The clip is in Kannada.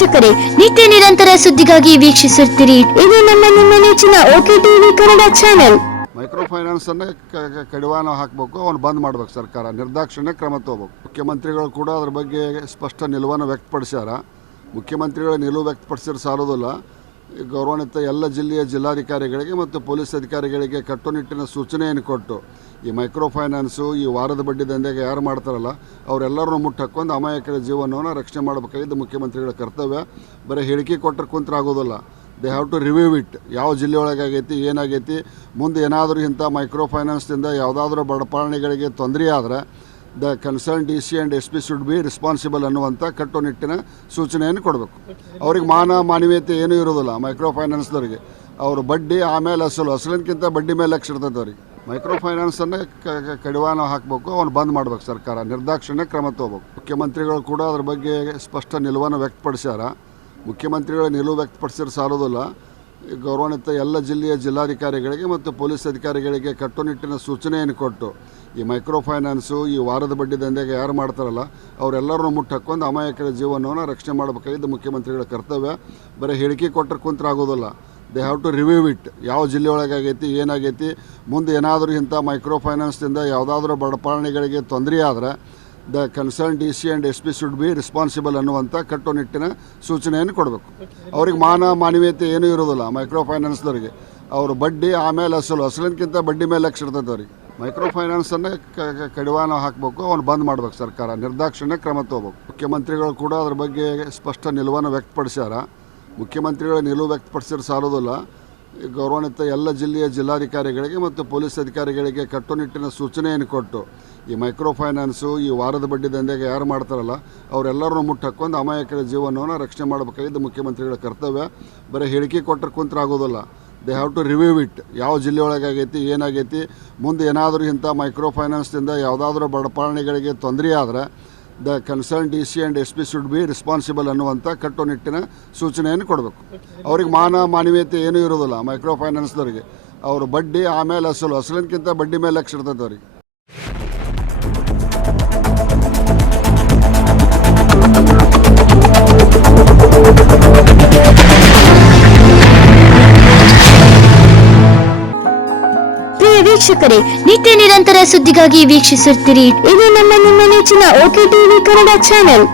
ವೀಕ್ಷಕರೇ, ನಿತ್ಯ ನಿರಂತರ ಸುದ್ದಿಗಾಗಿ ವೀಕ್ಷಿಸುತ್ತೀರಿ. ಇದು ನಿಮ್ಮ ನೆಚ್ಚಿನ okay TV Kannada channel. Micro finance ಅನ್ನ ಕಡಿವಾಣ ಹಾಕಬೇಕು, ಅವನು ಬಂದ್ ಮಾಡ್ಬೇಕು. ಸರ್ಕಾರ ನಿರ್ದಾಕ್ಷಿಣ್ಯ ಕ್ರಮ ತಗೋಬೇಕು. ಮುಖ್ಯಮಂತ್ರಿಗಳು ಕೂಡ ಅದ್ರ ಬಗ್ಗೆ ಸ್ಪಷ್ಟ ನಿಲುವನ್ನು ವ್ಯಕ್ತಪಡಿಸ್ಯಾರ. ಮುಖ್ಯಮಂತ್ರಿಗಳ ನಿಲುವು ವ್ಯಕ್ತಪಡಿಸಿದ್ರೆ ಸಾಲೋದಿಲ್ಲ. ಗೌರವಾನ್ವಿತ ಎಲ್ಲ ಜಿಲ್ಲೆಯ ಜಿಲ್ಲಾಧಿಕಾರಿಗಳಿಗೆ ಮತ್ತು ಪೊಲೀಸ್ ಅಧಿಕಾರಿಗಳಿಗೆ ಕಟ್ಟುನಿಟ್ಟಿನ ಸೂಚನೆಯನ್ನು ಕೊಟ್ಟು ಈ ಮೈಕ್ರೋ ಫೈನಾನ್ಸು, ಈ ವಾರದ ಬಡ್ಡಿ ದಂಧೆಗೆ ಯಾರು ಮಾಡ್ತಾರಲ್ಲ ಅವರೆಲ್ಲರನ್ನೂ ಮುಟ್ಟು ಹಾಕ್ಕೊಂಡು ಅಮಾಯಕರ ಜೀವನವನ್ನು ರಕ್ಷಣೆ ಮಾಡಬೇಕಾಗಿದ್ದು ಮುಖ್ಯಮಂತ್ರಿಗಳ ಕರ್ತವ್ಯ. ಬರೀ ಹೇಳಿಕೆ ಕೊಟ್ಟರೆ ಕುಂತ್ರೆ ಆಗೋದಿಲ್ಲ. They have to review it. ಯಾವ ಜಿಲ್ಲೆಯೊಳಗೆ ಆಗೈತಿ, ಏನಾಗೈತಿ, ಮುಂದೆ ಏನಾದರೂ ಇಂಥ ಮೈಕ್ರೋ ಫೈನಾನ್ಸ್ನಿಂದ ಯಾವುದಾದ್ರೂ ಬಡಪಾವಣೆಗಳಿಗೆ ತೊಂದರೆ ಆದರೆ the concern DC and SP should be responsible ಅನ್ನುವಂಥ ಕಟ್ಟುನಿಟ್ಟಿನ ಸೂಚನೆಯನ್ನು ಕೊಡಬೇಕು. ಅವ್ರಿಗೆ ಮಾನವೀಯತೆ ಏನೂ ಇರೋದಿಲ್ಲ. ಮೈಕ್ರೋ ಫೈನಾನ್ಸ್ದವ್ರಿಗೆ ಅವರು ಬಡ್ಡಿ ಆಮೇಲೆ ಅಸಲಿನಕ್ಕಿಂತ ಬಡ್ಡಿ ಮೇಲೆ ಲಕ್ಷ ಇರ್ತೈತೆ ಅವ್ರಿಗೆ. ಮೈಕ್ರೋ ಫೈನಾನ್ಸನ್ನು ಕಡಿವಾಣ ಹಾಕಬೇಕು, ಅವನು ಬಂದ್ ಮಾಡ್ಬೇಕು. ಸರ್ಕಾರ ನಿರ್ದಾಕ್ಷಿಣ್ಯ ಕ್ರಮ ತಗೋಬೇಕು. ಮುಖ್ಯಮಂತ್ರಿಗಳು ಕೂಡ ಅದ್ರ ಬಗ್ಗೆ ಸ್ಪಷ್ಟ ನಿಲುವನ್ನು ವ್ಯಕ್ತಪಡಿಸ್ಯಾರ. ಮುಖ್ಯಮಂತ್ರಿಗಳ ನಿಲುವು ವ್ಯಕ್ತಪಡಿಸಿದ್ರೆ ಸಾಲೋದಿಲ್ಲ. ಗೌರವಾನ್ವಿತ ಎಲ್ಲ ಜಿಲ್ಲೆಯ ಜಿಲ್ಲಾಧಿಕಾರಿಗಳಿಗೆ ಮತ್ತು ಪೊಲೀಸ್ ಅಧಿಕಾರಿಗಳಿಗೆ ಕಟ್ಟುನಿಟ್ಟಿನ ಸೂಚನೆಯನ್ನು ಕೊಟ್ಟು ಈ ಮೈಕ್ರೋ ಫೈನಾನ್ಸು, ಈ ವಾರದ ಬಡ್ಡಿ ದಂಧೆಗೆ ಯಾರು ಮಾಡ್ತಾರಲ್ಲ ಅವರೆಲ್ಲರನ್ನೂ ಮುಟ್ಟು ಹಾಕ್ಕೊಂಡು ಅಮಾಯಕರ ಜೀವನವನ್ನು ರಕ್ಷಣೆ ಮಾಡಬೇಕಾಗಿದ್ದು ಮುಖ್ಯಮಂತ್ರಿಗಳ ಕರ್ತವ್ಯ. ಬರೀ ಹೇಳಿಕೆ ಕೊಟ್ಟರೆ ಕುಂತ್ರೆ ಆಗೋದಿಲ್ಲ. They have to review it. ಯಾವ ಜಿಲ್ಲೆಯೊಳಗೆ ಆಗೈತಿ, ಏನಾಗೈತಿ, ಮುಂದೆ ಏನಾದರೂ ಇಂಥ ಮೈಕ್ರೋ ಫೈನಾನ್ಸ್ನಿಂದ ಯಾವುದಾದ್ರೂ ಬಡಪಾವಣೆಗಳಿಗೆ ತೊಂದರೆ ಆದರೆ the concern DC and SP should be responsible ಅನ್ನುವಂಥ ಕಟ್ಟುನಿಟ್ಟಿನ ಸೂಚನೆಯನ್ನು ಕೊಡಬೇಕು. ಅವ್ರಿಗೆ ಮಾನವೀಯತೆ ಏನೂ ಇರೋದಿಲ್ಲ. ಮೈಕ್ರೋ ಫೈನಾನ್ಸ್ದವ್ರಿಗೆ ಅವರು ಬಡ್ಡಿ ಆಮೇಲೆ ಅಸಲಿನಕ್ಕಿಂತ ಬಡ್ಡಿ ಮೇಲೆ ಲಕ್ಷ ಇರ್ತೈತೆ ಅವ್ರಿಗೆ. ಮೈಕ್ರೋ ಫೈನಾನ್ಸನ್ನು ಕಡಿವಾಣ ಹಾಕಬೇಕು, ಅವನು ಬಂದ್ ಮಾಡ್ಬೇಕು. ಸರ್ಕಾರ ನಿರ್ದಾಕ್ಷಿಣ್ಯ ಕ್ರಮ ತಗೋಬೇಕು. ಮುಖ್ಯಮಂತ್ರಿಗಳು ಕೂಡ ಅದ್ರ ಬಗ್ಗೆ ಸ್ಪಷ್ಟ ನಿಲುವನ್ನು ವ್ಯಕ್ತಪಡಿಸ್ಯಾರ. ಮುಖ್ಯಮಂತ್ರಿಗಳ ನಿಲುವು ವ್ಯಕ್ತಪಡಿಸಿದ್ರೆ ಸಾಲೋದಿಲ್ಲ. ಗೌರವಾನ್ವಿತ ಎಲ್ಲ ಜಿಲ್ಲೆಯ ಜಿಲ್ಲಾಧಿಕಾರಿಗಳಿಗೆ ಮತ್ತು ಪೊಲೀಸ್ ಅಧಿಕಾರಿಗಳಿಗೆ ಕಟ್ಟುನಿಟ್ಟಿನ ಸೂಚನೆಯನ್ನು ಕೊಟ್ಟು ಈ ಮೈಕ್ರೋ ಫೈನಾನ್ಸು, ಈ ವಾರದ ಬಡ್ಡಿ ದಂಧೆಗೆ ಯಾರು ಮಾಡ್ತಾರಲ್ಲ ಅವರೆಲ್ಲರನ್ನೂ ಮುಟ್ಟು ಹಾಕ್ಕೊಂಡು ಅಮಾಯಕರ ಜೀವನವನ್ನು ರಕ್ಷಣೆ ಮಾಡಬೇಕಾಗಿದ್ದು ಮುಖ್ಯಮಂತ್ರಿಗಳ ಕರ್ತವ್ಯ. ಬರೀ ಹೇಳಿಕೆ ಕೊಟ್ಟರೆ ಕುಂತ್ರೆ ಆಗೋದಿಲ್ಲ. They have to review it. ಯಾವ ಜಿಲ್ಲೆಯೊಳಗೆ ಆಗೈತಿ, ಏನಾಗೈತಿ, ಮುಂದೆ ಏನಾದರೂ ಇಂಥ ಮೈಕ್ರೋ ಫೈನಾನ್ಸ್ನಿಂದ ಯಾವುದಾದ್ರೂ ಬಡಪಾವಣೆಗಳಿಗೆ ತೊಂದರೆ ಆದರೆ the concern DC and SP should be responsible ಅನ್ನುವಂಥ ಕಟ್ಟುನಿಟ್ಟಿನ ಸೂಚನೆಯನ್ನು ಕೊಡಬೇಕು. ಅವ್ರಿಗೆ ಮಾನವೀಯತೆ ಏನೂ ಇರೋದಿಲ್ಲ. ಮೈಕ್ರೋ ಫೈನಾನ್ಸ್ದವ್ರಿಗೆ ಅವರು ಬಡ್ಡಿ ಆಮೇಲೆ ಅಸಲಿನಕ್ಕಿಂತ ಬಡ್ಡಿ ಮೇಲೆ ಲಕ್ಷ ಇರ್ತೈತೆ ಅವ್ರಿಗೆ. ವೀಕ್ಷಕರೇ, ನಿತ್ಯ ನಿರಂತರ ಸುದ್ದಿಗಾಗಿ ವೀಕ್ಷಿಸುತ್ತೀರಿ. ಇದು ನಿಮ್ಮ ನೆಚ್ಚಿನ ಓಕೆ ಟಿವಿ ಕನ್ನಡ ಚಾನೆಲ್.